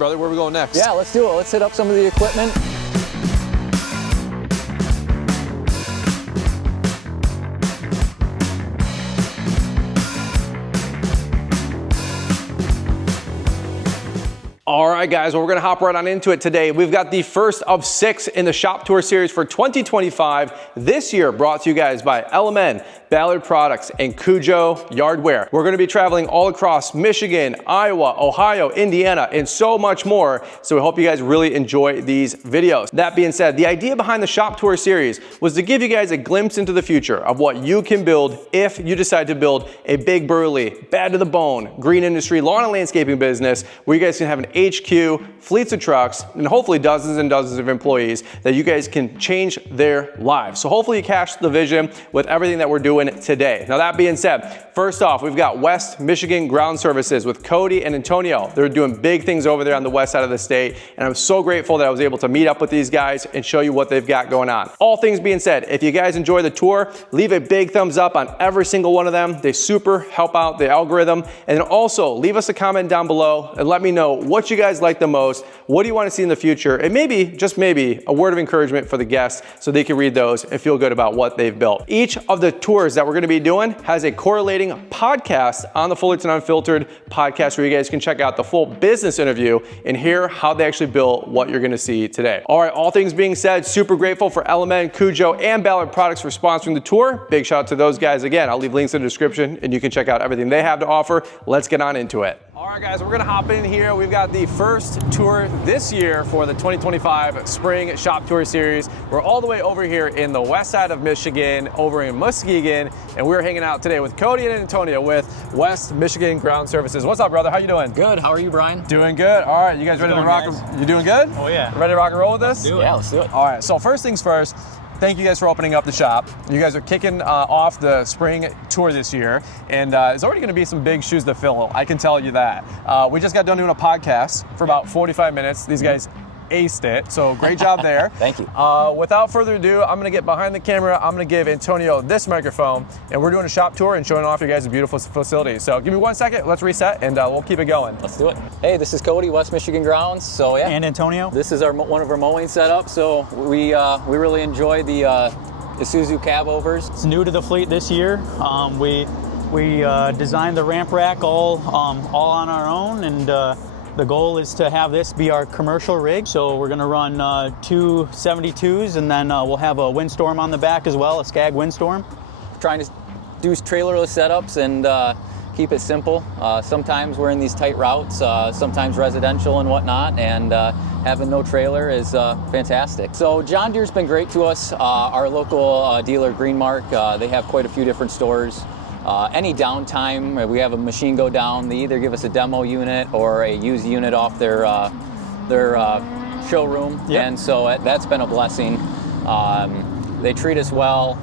Brother, where are we going next? Yeah, let's do it. Let's hit up some of the equipment. All right, guys, well, we're gonna hop right on into it today. We've got the first of 6 in the shop tour series for 2025. This year brought to you guys by LMN, Ballard Products, and Cujo Yardware. We're gonna be traveling all across Michigan, Iowa, Ohio, Indiana, and so much more. So we hope you guys really enjoy these videos. That being said, the idea behind the shop tour series was to give you guys a glimpse into the future of what you can build if you decide to build a big, burly, bad to the bone, green industry, lawn and landscaping business where you guys can have an HQ, fleets of trucks, and hopefully dozens and dozens of employees that you guys can change their lives. So hopefully you catch the vision with everything that we're doing today. Now that being said, first off, we've got West Michigan Ground Services with Cody and Antonio. They're doing big things over there on the west side of the state, and I'm so grateful that I was able to meet up with these guys and show you what they've got going on. All things being said, if you guys enjoy the tour, leave a big thumbs up on every single one of them. They super help out the algorithm. And then also leave us a comment down below and let me know what you guys like the most. What do you want to see in the future? And maybe, just maybe, a word of encouragement for the guests so they can read those and feel good about what they've built. Each of the tours that we're going to be doing has a correlating podcast on the Fullerton Unfiltered podcast where you guys can check out the full business interview and hear how they actually built what you're going to see today. All right, all things being said, super grateful for LMN, Cujo, and Ballard Products for sponsoring the tour. Big shout out to those guys. Again, I'll leave links in the description and you can check out everything they have to offer. Let's get on into it. All right, guys, we're gonna hop in here. We've got the first tour this year for the 2025 Spring Shop Tour Series. We're all the way over here in the west side of Michigan, over in Muskegon, and we're hanging out today with Cody and Antonio with West Michigan Ground Services. What's up, brother? How you doing? Good. How are you, Brian? Doing good. All right, you guys ready to rock? You doing good? Oh yeah. Ready to rock and roll with this? Yeah, let's do it. All right, so first things first, thank you guys for opening up the shop. You guys are kicking off the spring tour this year, and it's already gonna be some big shoes to fill, I can tell you that. We just got done doing a podcast for about 45 minutes. These guys aced it, so great job there. Thank you. Without further ado, I'm gonna get behind the camera. I'm gonna give Antonio this microphone, and we're doing a shop tour and showing off your guys' beautiful facility. So give me 1 second, let's reset, and we'll keep it going. Let's do it. Hey, this is Cody, West Michigan Grounds. So yeah. And Antonio. This is one of our mowing setups. So we really enjoy the Isuzu cab overs. It's new to the fleet this year. We designed the ramp rack all on our own, and the goal is to have this be our commercial rig. So we're gonna run 2 72s, and then we'll have a windstorm on the back as well, a Skag windstorm. Trying to do trailerless setups and keep it simple. Sometimes we're in these tight routes, sometimes residential and whatnot, and having no trailer is fantastic. So John Deere's been great to us. Our local dealer, Greenmark, they have quite a few different stores. Any downtime, we have a machine go down, they either give us a demo unit or a used unit off their showroom. Yep. And so that's been a blessing. They treat us well,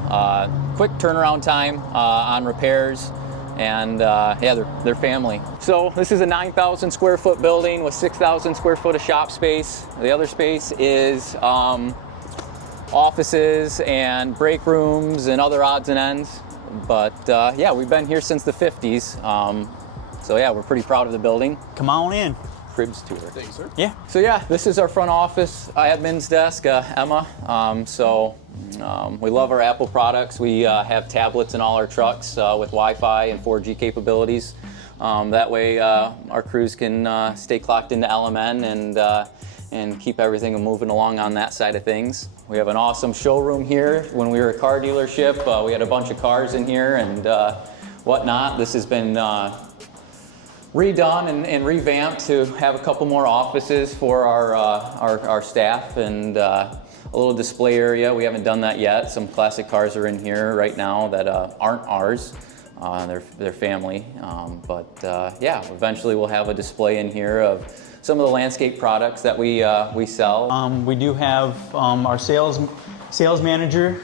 quick turnaround time on repairs, and yeah, they're family. So this is a 9,000 square foot building with 6,000 square foot of shop space. The other space is offices and break rooms and other odds and ends. But yeah, we've been here since the 50s. So yeah, we're pretty proud of the building. Come on in. Cribs tour. Thanks, sir. Yeah. So yeah, this is our front office, admin's desk, Emma. We love our Apple products. We have tablets in all our trucks with Wi-Fi and 4G capabilities. That way our crews can stay clocked into LMN and keep everything moving along on that side of things. We have an awesome showroom here. When we were a car dealership, we had a bunch of cars in here and whatnot. This has been redone and revamped to have a couple more offices for our staff and a little display area. We haven't done that yet. Some classic cars are in here right now that aren't ours. They're family. Yeah, eventually we'll have a display in here of some of the landscape products that we sell. We do have our sales sales manager,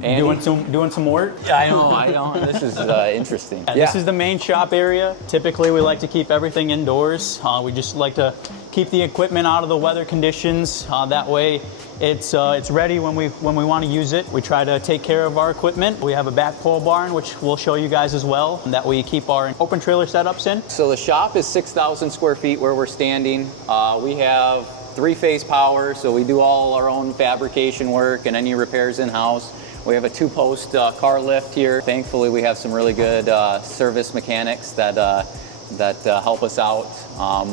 doing some work. Yeah, I know. This is interesting. Yeah, this is the main shop area. Typically, we like to keep everything indoors. We just like to keep the equipment out of the weather conditions. That way, it's ready when we want to use it. We try to take care of our equipment. We have a back pole barn, which we'll show you guys as well, that we keep our open trailer setups in. So the shop is 6,000 square feet where we're standing. We have 3-phase power, so we do all our own fabrication work and any repairs in-house. We have a 2-post car lift here. Thankfully, we have some really good service mechanics that help us out.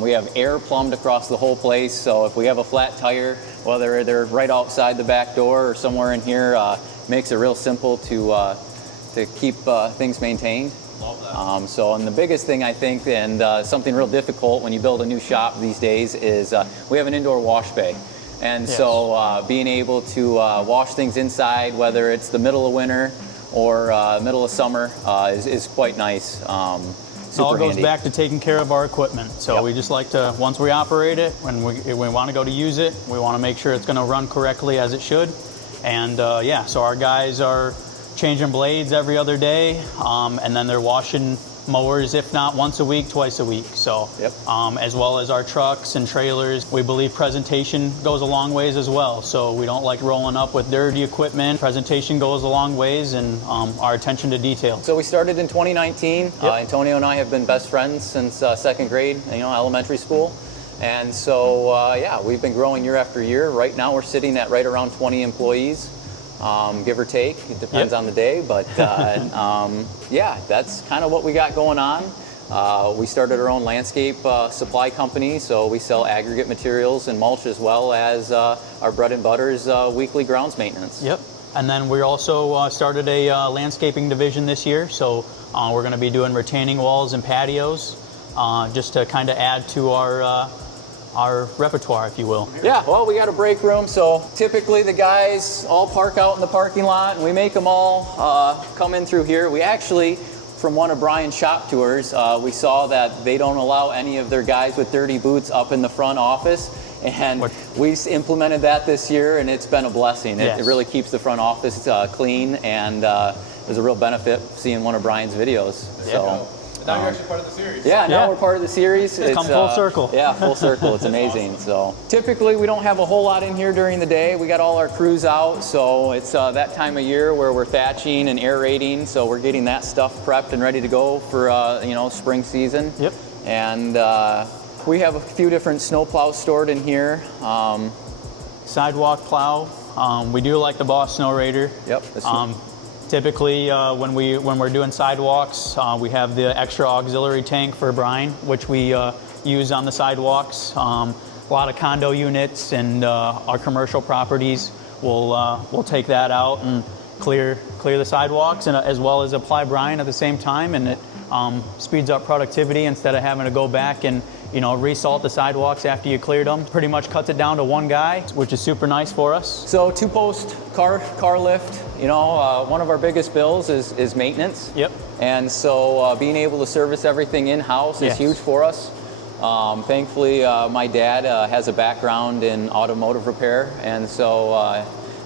We have air plumbed across the whole place, so if we have a flat tire, whether they're right outside the back door or somewhere in here, makes it real simple to keep things maintained. Love that. And the biggest thing I think, and something real difficult when you build a new shop these days, is we have an indoor wash bay. And yes. So being able to wash things inside, whether it's the middle of winter or middle of summer, is quite nice. It all goes back to taking care of our equipment. So yep. We just like to, once we operate it, when we want to go to use it, we want to make sure it's going to run correctly as it should. And yeah, so our guys are changing blades every other day, and then they're washing mowers, if not once a week, twice a week. So, yep. As well as our trucks and trailers, we believe presentation goes a long ways as well. So we don't like rolling up with dirty equipment. Presentation goes a long ways, and our attention to detail. So we started in 2019. Yep. Antonio and I have been best friends since second grade, elementary school. And so, yeah, we've been growing year after year. Right now we're sitting at right around 20 employees. Give or take, it depends on the day, but yeah, that's kind of what we got going on. We started our own landscape supply company, so we sell aggregate materials and mulch, as well as our bread and butter is weekly grounds maintenance. Yep, and then we also started a landscaping division this year, so we're going to be doing retaining walls and patios, just to kind of add to our repertoire, if you will. Yeah, well, we got a break room, so typically the guys all park out in the parking lot, and we make them all come in through here. We actually, from one of Brian's shop tours, we saw that they don't allow any of their guys with dirty boots up in the front office, and we implemented that this year, and it's been a blessing. It really keeps the front office clean, and there's a real benefit seeing one of Brian's videos. Yeah. So. Now you're actually part of the series. Yeah, now we're part of the series. It's come full circle. Yeah, full circle. It's amazing. Awesome. So typically we don't have a whole lot in here during the day. We got all our crews out, so it's that time of year where we're thatching and aerating. So we're getting that stuff prepped and ready to go for spring season. Yep. And we have a few different snow plows stored in here. Sidewalk plow. We do like the Boss Snow Raider. Yep. Typically, when we're doing sidewalks, we have the extra auxiliary tank for brine, which we use on the sidewalks. A lot of condo units and our commercial properties we'll take that out and clear the sidewalks, and as well as apply brine at the same time, and it speeds up productivity instead of having to go back and resalt the sidewalks after you cleared them. Pretty much cuts it down to one guy, which is super nice for us. So 2-post car lift. One of our biggest bills is maintenance. Yep. And so being able to service everything in-house is huge for us. Thankfully, my dad has a background in automotive repair, and so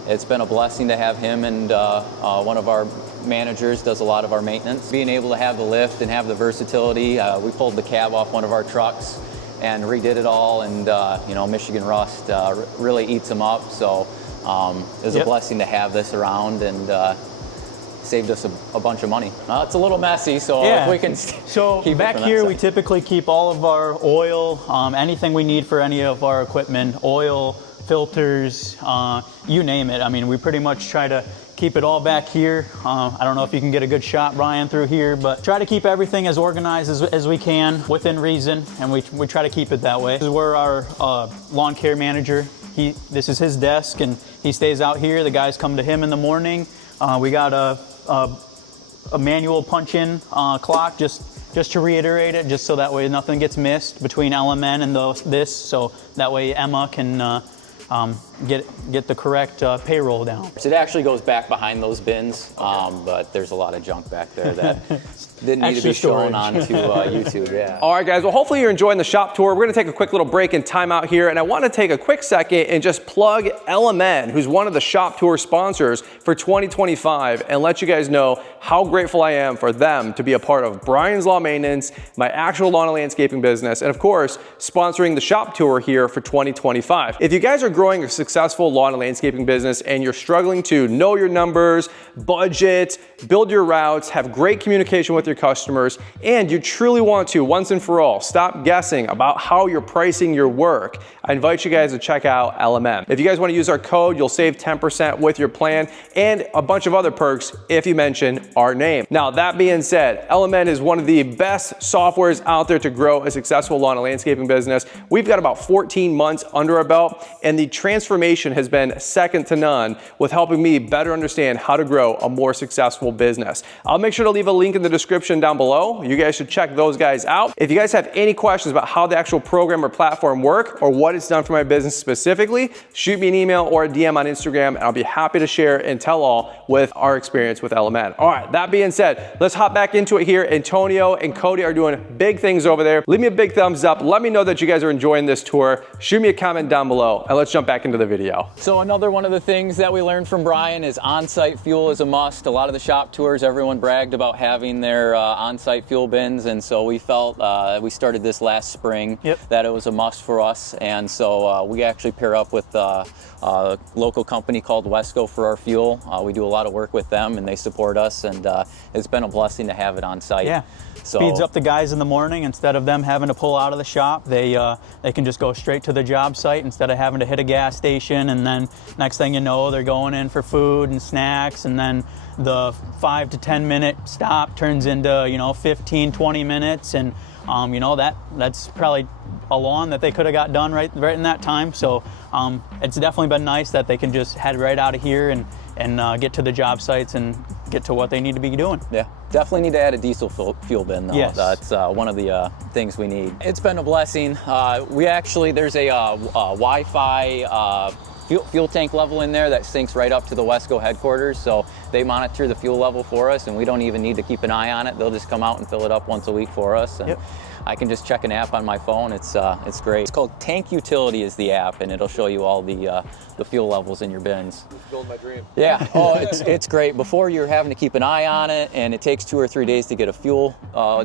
it's been a blessing to have him, and one of our managers does a lot of our maintenance. Being able to have the lift and have the versatility, we pulled the cab off one of our trucks and redid it all, and Michigan rust really eats them up, so it was a blessing to have this around, and saved us a bunch of money. It's a little messy, so if we can keep back here, we typically keep all of our oil, anything we need for any of our equipment, oil, filters, you name it. I mean, we pretty much try to keep it all back here. I don't know if you can get a good shot, Brian, through here, but try to keep everything as organized as we can within reason, and we try to keep it that way. This is where our lawn care manager, this is his desk, and he stays out here. The guys come to him in the morning. We got a manual punch-in clock, just to reiterate it, just so that way nothing gets missed between LMN and this, so that way Emma can get the correct payroll down. It actually goes back behind those bins, but there's a lot of junk back there that didn't need to be shown onto YouTube. Yeah. All right, guys. Well, hopefully you're enjoying the shop tour. We're going to take a quick little break and time out here, and I want to take a quick second and just plug LMN, who's one of the shop tour sponsors for 2025, and let you guys know how grateful I am for them to be a part of Brian's Lawn Maintenance, my actual lawn and landscaping business, and of course, sponsoring the shop tour here for 2025. If you guys are growing a successful lawn and landscaping business and you're struggling to know your numbers, budget, build your routes, have great communication with your customers, and you truly want to, once and for all, stop guessing about how you're pricing your work, I invite you guys to check out LMN. If you guys want to use our code, you'll save 10% with your plan and a bunch of other perks if you mention our name. Now, that being said, LMN is one of the best softwares out there to grow a successful lawn and landscaping business. We've got about 14 months under our belt, and the transformation has been second to none with helping me better understand how to grow a more successful business. I'll make sure to leave a link in the description down below. You guys should check those guys out. If you guys have any questions about how the actual program or platform work or what it's done for my business specifically, shoot me an email or a DM on Instagram, and I'll be happy to share and tell all with our experience with LMN. All right, that being said, let's hop back into it here. Antonio and Cody are doing big things over there. Leave me a big thumbs up. Let me know that you guys are enjoying this tour. Shoot me a comment down below, and let's jump back into the video. So another one of the things that we learned from Brian is on-site fuel is a must. A lot of the shop tours, everyone bragged about having their on-site fuel bins, and so we felt, we started this last spring, that it was a must for us, and so we actually pair up with a local company called Wesco for our fuel. We do a lot of work with them, and they support us, and it's been a blessing to have it on site. Yeah. So, speeds up the guys in the morning. Instead of them having to pull out of the shop, they can just go straight to the job site instead of having to hit a gas station, and then next thing you know, they're going in for food and snacks, and then the 5 to 10 minute stop turns into 15, 20 minutes, and that's probably a lawn that they could have got done right in that time. So it's definitely been nice that they can just head right out of here and get to the job sites and get to what they need to be doing. Yeah, definitely need to add a diesel fuel bin though. Yes. That's one of the things we need. It's been a blessing. There's a Wi-Fi fuel tank level in there that syncs right up to the Wesco headquarters, so they monitor the fuel level for us, and we don't even need to keep an eye on it. They'll just come out and fill it up once a week for us, and I can just check an app on my phone. It's great. It's called Tank Utility is the app, and it'll show you all the fuel levels in your bins. It's building my dream. Yeah, it's great. Before you're having to keep an eye on it, and it takes 2 or 3 days to get a fuel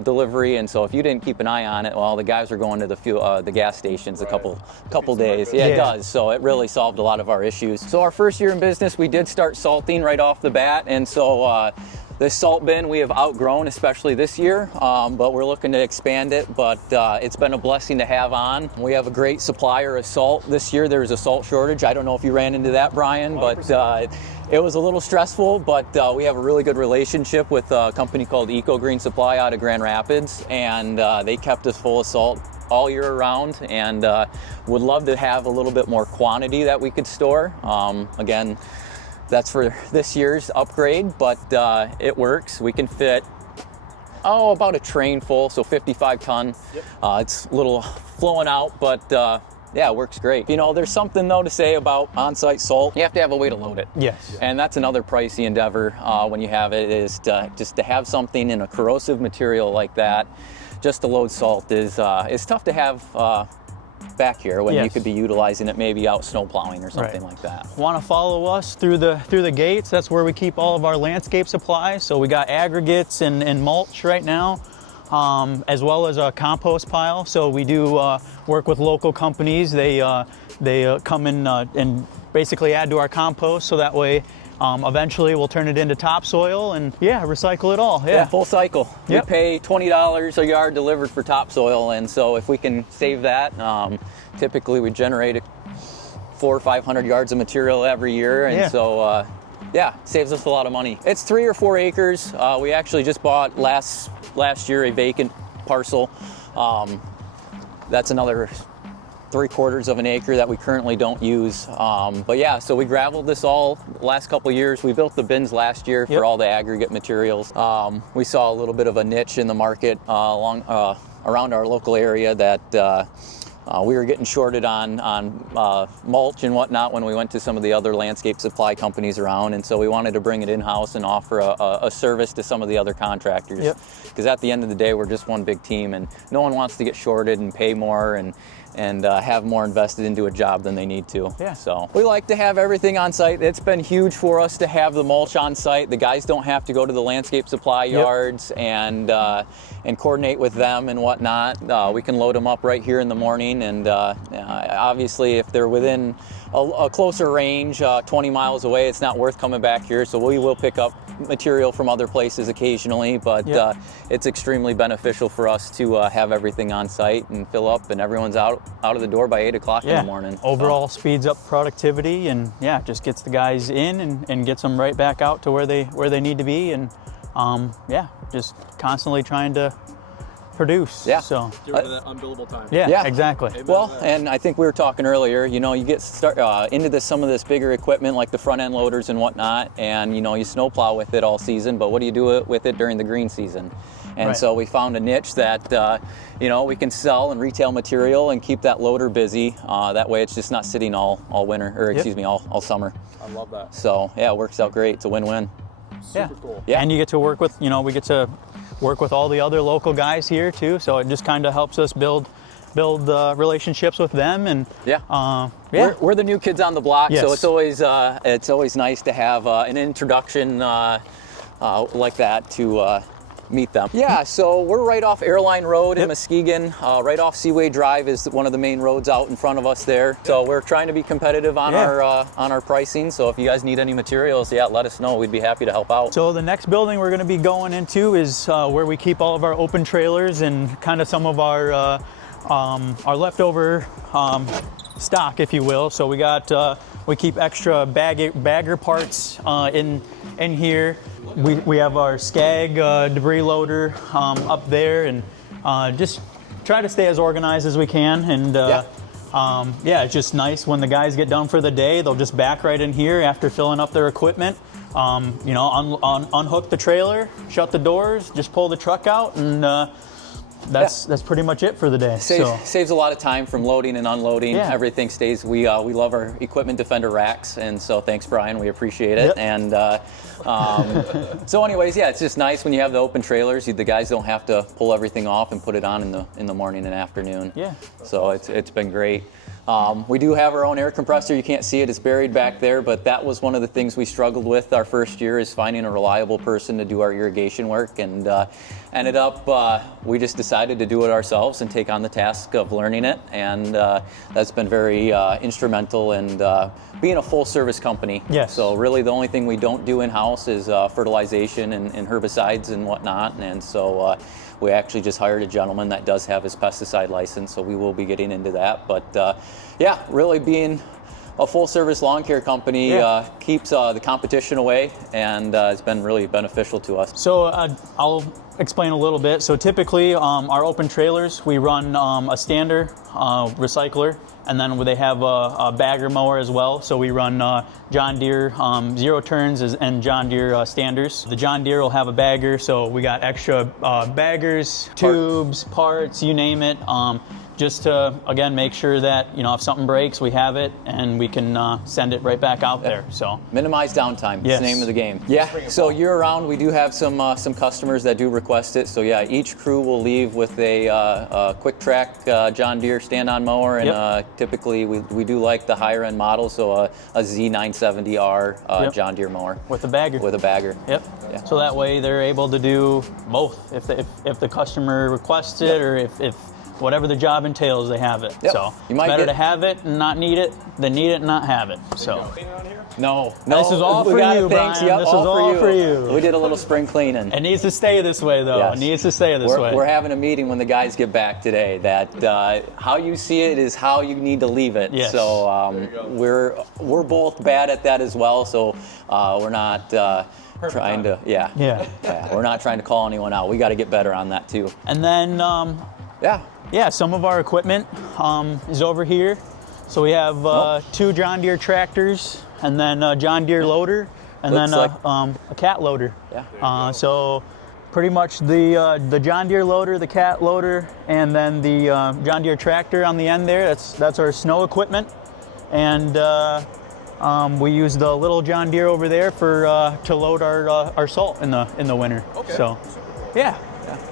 delivery, and so if you didn't keep an eye on it, well, the guys are going to the gas stations a couple days. Yeah, it does. So it really solved a lot of our issues. So our first year in business, we did start salting right off the bat, and so this salt bin we have outgrown, especially this year, but we're looking to expand it, but it's been a blessing to have on. We have a great supplier of salt. This year there was a salt shortage. I don't know if you ran into that, Brian, 100%. But it was a little stressful, but we have a really good relationship with a company called Eco Green Supply out of Grand Rapids, and they kept us full of salt all year around, and would love to have a little bit more quantity that we could store. Again, that's for this year's upgrade, but it works. We can fit about a train full, so 55 ton. It's a little flowing out, but yeah, it works great. There's something though to say about on-site salt. You have to have a way to load it. Yes. And that's another pricey endeavor when you have it, is just to have something in a corrosive material like that. Just to load salt is tough to have back here when you could be utilizing it maybe out snow plowing or something like that. Want to follow us through the gates? That's where we keep all of our landscape supplies. So we got aggregates and mulch right now, as well as a compost pile. So we do work with local companies. They come in and basically add to our compost, so that way eventually we'll turn it into topsoil and recycle it all. Yeah, full cycle. We pay $20 a yard delivered for topsoil, and so if we can save that, typically we generate 400 or 500 yards of material every year, and so saves us a lot of money. It's 3 or 4 acres. We actually just bought last year a vacant parcel. That's another 3/4 of an acre that we currently don't use. But yeah, so we gravelled this all the last couple years. We built the bins last year for all the aggregate materials. We saw a little bit of a niche in the market around our local area that we were getting shorted on mulch and whatnot when we went to some of the other landscape supply companies around, and so we wanted to bring it in-house and offer a service to some of the other contractors. Yep. Because at the end of the day, we're just one big team, and no one wants to get shorted and pay more and have more invested into a job than they need to. Yeah. So we like to have everything on site. It's been huge for us to have the mulch on site. The guys don't have to go to the landscape supply yards and coordinate with them and whatnot. We can load them up right here in the morning, and obviously if they're within a closer range, 20 miles away, it's not worth coming back here, so we will pick up material from other places occasionally, but it's extremely beneficial for us to have everything on site and fill up, and everyone's out of the door by 8 o'clock in the morning. Overall speeds up productivity, and just gets the guys in and gets them right back out to where they need to be, and just constantly trying to produce. Get rid of that unbillable time. Yeah, exactly. Well, and I think we were talking earlier, you get into some of this bigger equipment like the front end loaders and whatnot, and you snowplow with it all season, but what do you do with it during the green season? And so we found a niche that we can sell and retail material and keep that loader busy. That way it's just not sitting all winter, or excuse me, all summer. I love that. So it works out great. It's a win-win. Super cool. Yeah, and you get to work with, we get to work with all the other local guys here too, so it just kind of helps us build relationships with them, and we're the new kids on the block, Yes. so it's always nice to have an introduction like that to meet them. Yeah, so we're right off Airline Road in Muskegon, right off Seaway Drive is one of the main roads out in front of us there. So we're trying to be competitive on our pricing. So if you guys need any materials, let us know. We'd be happy to help out. So the next building we're going to be going into is where we keep all of our open trailers and kind of some of our leftover stock, if you will. So we keep extra bagger parts in here. We have our Skag debris loader up there, and just try to stay as organized as we can. And it's just nice when the guys get done for the day, they'll just back right in here after filling up their equipment. Unhook the trailer, shut the doors, just pull the truck out, and that's pretty much it for the day. Saves a lot of time from loading and unloading. Everything stays. We love our equipment defender racks, and so thanks, Brian. We appreciate it. And so anyways, it's just nice when you have the open trailers. The guys don't have to pull everything off and put it on in the morning and afternoon. So it's been great. We do have our own air compressor. You can't see it, it's buried back there, but that was one of the things we struggled with our first year, is finding a reliable person to do our irrigation work, and ended up, we just decided to do it ourselves and take on the task of learning it, and that's been very instrumental in being a full service company. So really the only thing we don't do in-house is fertilization and herbicides and whatnot, and so we actually just hired a gentleman that does have his pesticide license, so we will be getting into that. But really being a full-service lawn care company keeps the competition away, and it's been really beneficial to us. So I'll explain a little bit. So typically our open trailers, we run a stander recycler, and then they have a bagger mower as well. So we run John Deere zero turns and John Deere standers. The John Deere will have a bagger, so we got extra baggers, tubes, parts, you name it. Just to, again, make sure that, if something breaks, we have it, and we can send it right back out there. So minimize downtime. It's the name of the game. So year-round, we do have some customers that do request it. So each crew will leave with a quick track John Deere stand-on mower, and typically we do like the higher-end model, so a Z970R John Deere mower with a bagger. So that way they're able to do both if the customer requests it, or if whatever the job entails, they have it. So it's better to have it and not need it than need it and not have it. So no, this is all for you, Brian. This is all for you. We did a little spring cleaning. It needs to stay this way, though. It needs to stay this way. We're having a meeting when the guys get back today that how you see it is how you need to leave it. So we're both bad at that as well. So we're not trying to we're not trying to call anyone out. We got to get better on that too. And then some of our equipment is over here. So we have 2 John Deere tractors, and then a John Deere loader, and then a cat loader. So pretty much the John Deere loader, the cat loader, and then the John Deere tractor on the end there. That's our snow equipment, and we use the little John Deere over there for to load our salt in the winter. Okay. So, yeah.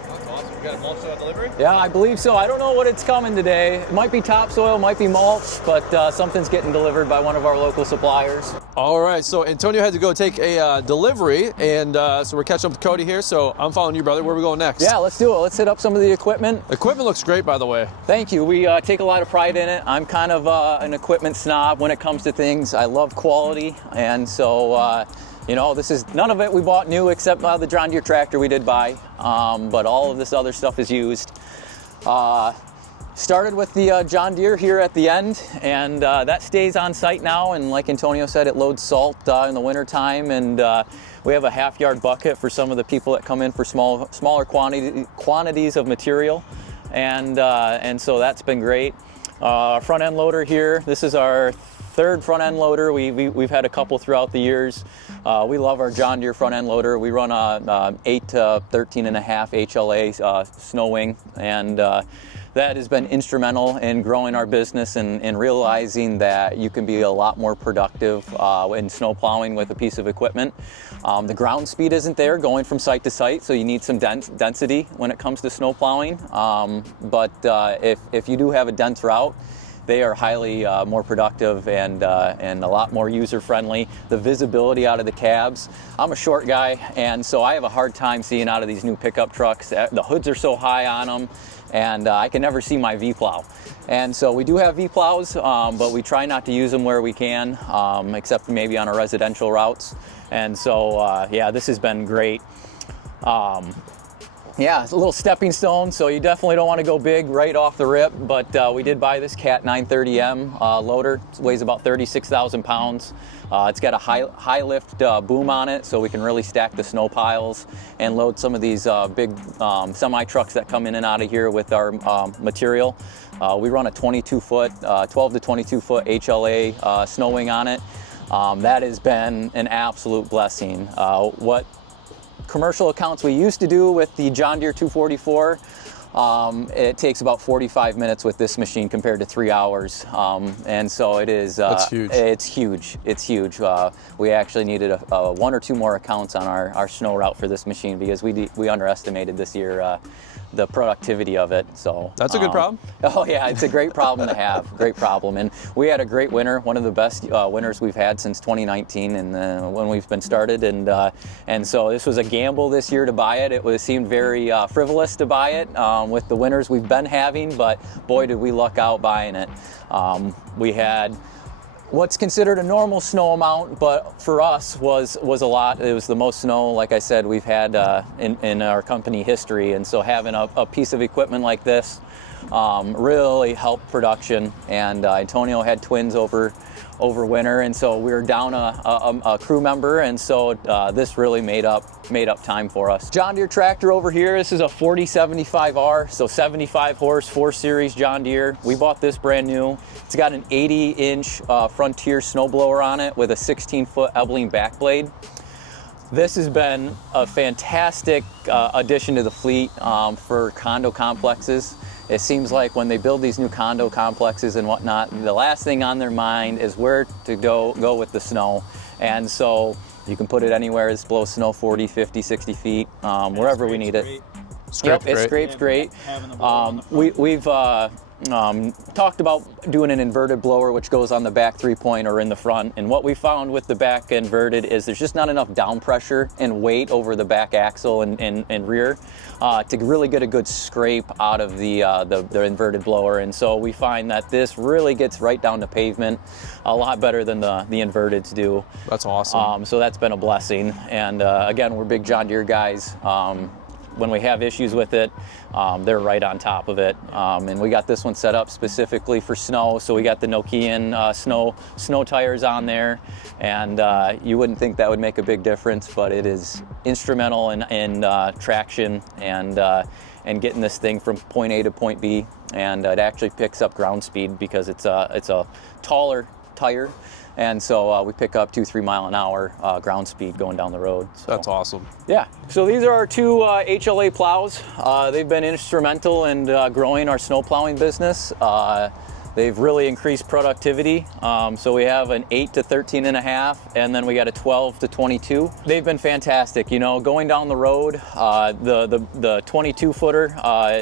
That's awesome. You got a mulch delivery? Yeah, I believe so. I don't know what it's coming today. It might be topsoil, might be mulch, but something's getting delivered by one of our local suppliers. All right, so Antonio had to go take a delivery, and so we're catching up with Cody here, so I'm following you, brother. Where are we going next? Yeah, let's do it. Let's hit up some of the equipment. Equipment looks great, by the way. Thank you. We take a lot of pride in it. I'm kind of an equipment snob when it comes to things. I love quality, and so you know, this is none of it we bought new except the John Deere tractor we did buy, but all of this other stuff is used. Started with the John Deere here at the end, and that stays on site now, and like Antonio said, it loads salt in the winter time, and we have a half-yard bucket for some of the people that come in for smaller quantities of material, and so that's been great. Front end loader here, this is our third front end loader. We've had a couple throughout the years. We love our John Deere front end loader. We run a 8 to 13.5 HLA snow wing, and that has been instrumental in growing our business and realizing that you can be a lot more productive in snow plowing with a piece of equipment. The ground speed isn't there going from site to site, so you need some density when it comes to snow plowing. But if you do have a dense route, they are highly more productive and a lot more user-friendly. The visibility out of the cabs. I'm a short guy, and so I have a hard time seeing out of these new pickup trucks. The hoods are so high on them, and I can never see my V-plow. And so we do have V-plows, but we try not to use them where we can, except maybe on our residential routes. And so, yeah, this has been great. Yeah, it's a little stepping stone, so you definitely don't want to go big right off the rip, but we did buy this Cat 930M loader. It weighs about 36,000 pounds. It's got a high lift boom on it, so we can really stack the snow piles and load some of these big semi trucks that come in and out of here with our material. We run a 12 to 22 foot HLA snow wing on it. That has been an absolute blessing. What commercial accounts we used to do with the John Deere 244, it takes about 45 minutes with this machine compared to 3 hours, and so it is. That's huge. It's huge. It's huge. We actually needed one or two more accounts on our snow route for this machine because we underestimated this year the productivity of it. So that's a good problem. Oh yeah, it's a great problem to have. Great problem, and we had a great winter. One of the best winters we've had since 2019, and when we've been started, and so this was a gamble this year to buy it. It seemed very frivolous to buy it with the winters we've been having, but boy did we luck out buying it. We had what's considered a normal snow amount, but for us was a lot. It was the most snow, like I said, we've had in our company history, and so having a piece of equipment like this really helped production. And Antonio had twins over winter, and so we were down a crew member, and so this really made up time for us. John Deere tractor over here. This is a 4075R, so 75 horse, 4 Series John Deere. We bought this brand new. It's got an 80-inch Frontier snowblower on it with a 16-foot Ebling backblade. This has been a fantastic addition to the fleet for condo complexes. It seems like when they build these new condo complexes and whatnot, the last thing on their mind is where to go with the snow. And so you can put it anywhere. It's below snow 40, 50, 60 feet, wherever we need it. Yep, it scrapes great. We've talked about doing an inverted blower, which goes on the back 3-point or in the front. And what we found with the back inverted is there's just not enough down pressure and weight over the back axle and rear to really get a good scrape out of the inverted blower. And so we find that this really gets right down to pavement a lot better than the inverteds do. That's awesome. So that's been a blessing. And again, we're big John Deere guys. When we have issues with it, they're right on top of it. And we got this one set up specifically for snow, so we got the Nokian snow tires on there, and you wouldn't think that would make a big difference, but it is instrumental in traction and getting this thing from point A to point B, and it actually picks up ground speed because it's a taller tire. And so we pick up 2-3 mile an hour ground speed going down the road. So. That's awesome. Yeah, so these are our two HLA plows. They've been instrumental in growing our snow plowing business. They've really increased productivity. So we have an 8 to 13.5, and then we got a 12 to 22. They've been fantastic. You know, going down the road, the 22 footer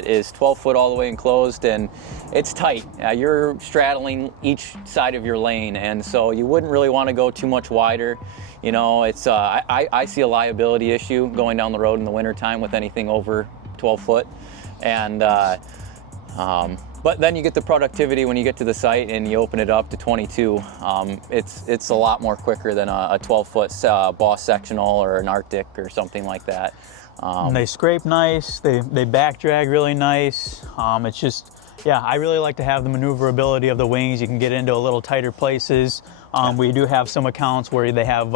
is 12 foot all the way enclosed, and it's tight. You're straddling each side of your lane, and so you wouldn't really want to go too much wider. You know, it's I see a liability issue going down the road in the wintertime with anything over 12 foot. And but then you get the productivity when you get to the site and you open it up to 22. It's a lot more quicker than a 12-foot boss sectional or an Arctic or something like that. And they scrape nice, they back drag really nice. It's just, yeah, I really like to have the maneuverability of the wings. You can get into a little tighter places. We do have some accounts where they have,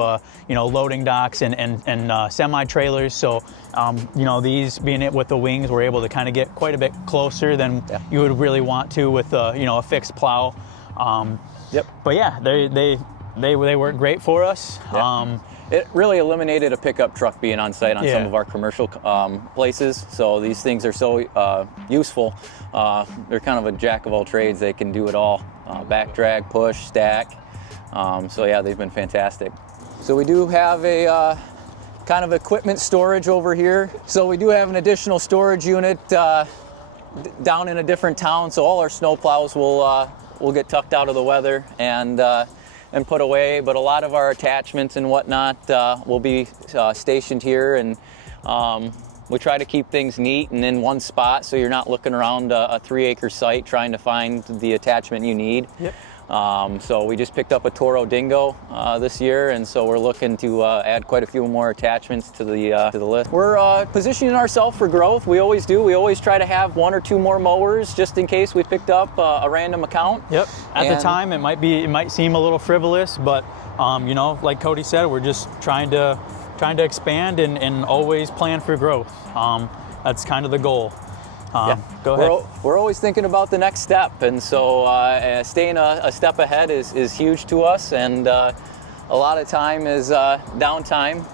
you know, loading docks and semi-trailers. So, you know, these being it with the wings, we're able to kind of get quite a bit closer than you would really want to with, you know, a fixed plow. But yeah, they work great for us. It really eliminated a pickup truck being on site on some of our commercial places. So these things are so useful. They're kind of a jack of all trades. They can do it all. Back drag, push, stack. So yeah, they've been fantastic. So we do have a kind of equipment storage over here. So we do have an additional storage unit down in a different town. So all our snow plows will get tucked out of the weather and put away. But a lot of our attachments and whatnot will be stationed here, and we try to keep things neat and in one spot, so you're not looking around a 3-acre site trying to find the attachment you need. So we just picked up a Toro Dingo this year, and so we're looking to add quite a few more attachments to the list. We're positioning ourselves for growth. We always do. We always try to have 1 or 2 more mowers just in case we picked up a random account. At the time, it might seem a little frivolous, but you know, like Cody said, we're just trying to expand and always plan for growth. That's kind of the goal. Go ahead. We're always thinking about the next step, and so staying a step ahead is huge to us, and a lot of time is downtime,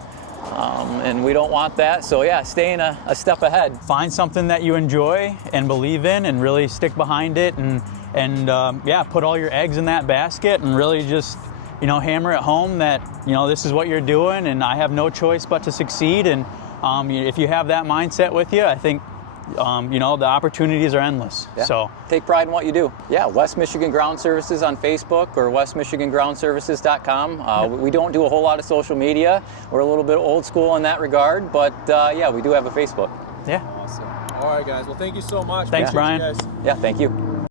and we don't want that. So yeah, staying a step ahead. Find something that you enjoy and believe in and really stick behind it, and yeah, put all your eggs in that basket and really just, you know, hammer it home that, you know, this is what you're doing and I have no choice but to succeed. And if you have that mindset with you, I think you know, the opportunities are endless. So take pride in what you do. West Michigan Ground Services on Facebook or westmichigangroundservices.com. We don't do a whole lot of social media. We're a little bit old school in that regard, but yeah, we do have a Facebook. Awesome. All right, guys. Well, thank you so much. Thanks, Brian. Yeah, thank you.